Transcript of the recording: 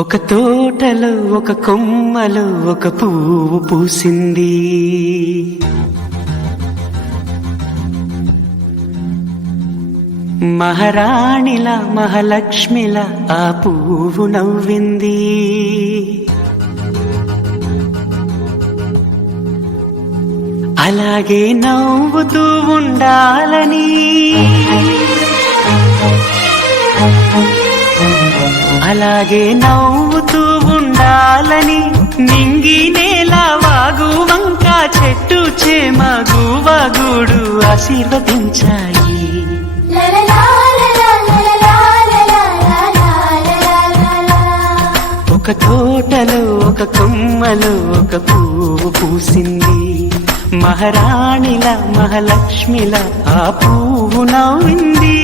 ఒక తోటలో ఒక కొమ్మలో ఒక పువ్వు పూసింది. మహారాణిలా మహాలక్ష్మిలా ఆ పువ్వు నవ్వింది. అలాగే నవ్వుతూ ఉండాలని, అలాగే నవ్వుతూ ఉండాలని నింగి నేల వాగు వంక చెట్టు చేమ గువగూడు ఆశీర్వదించాయి. ఒక తోటలో ఒక కొమ్మలో ఒక పువ్వు పూసింది. మహారాణిలా మహాలక్ష్మిలా ఆ పువ్వు నవ్వింది.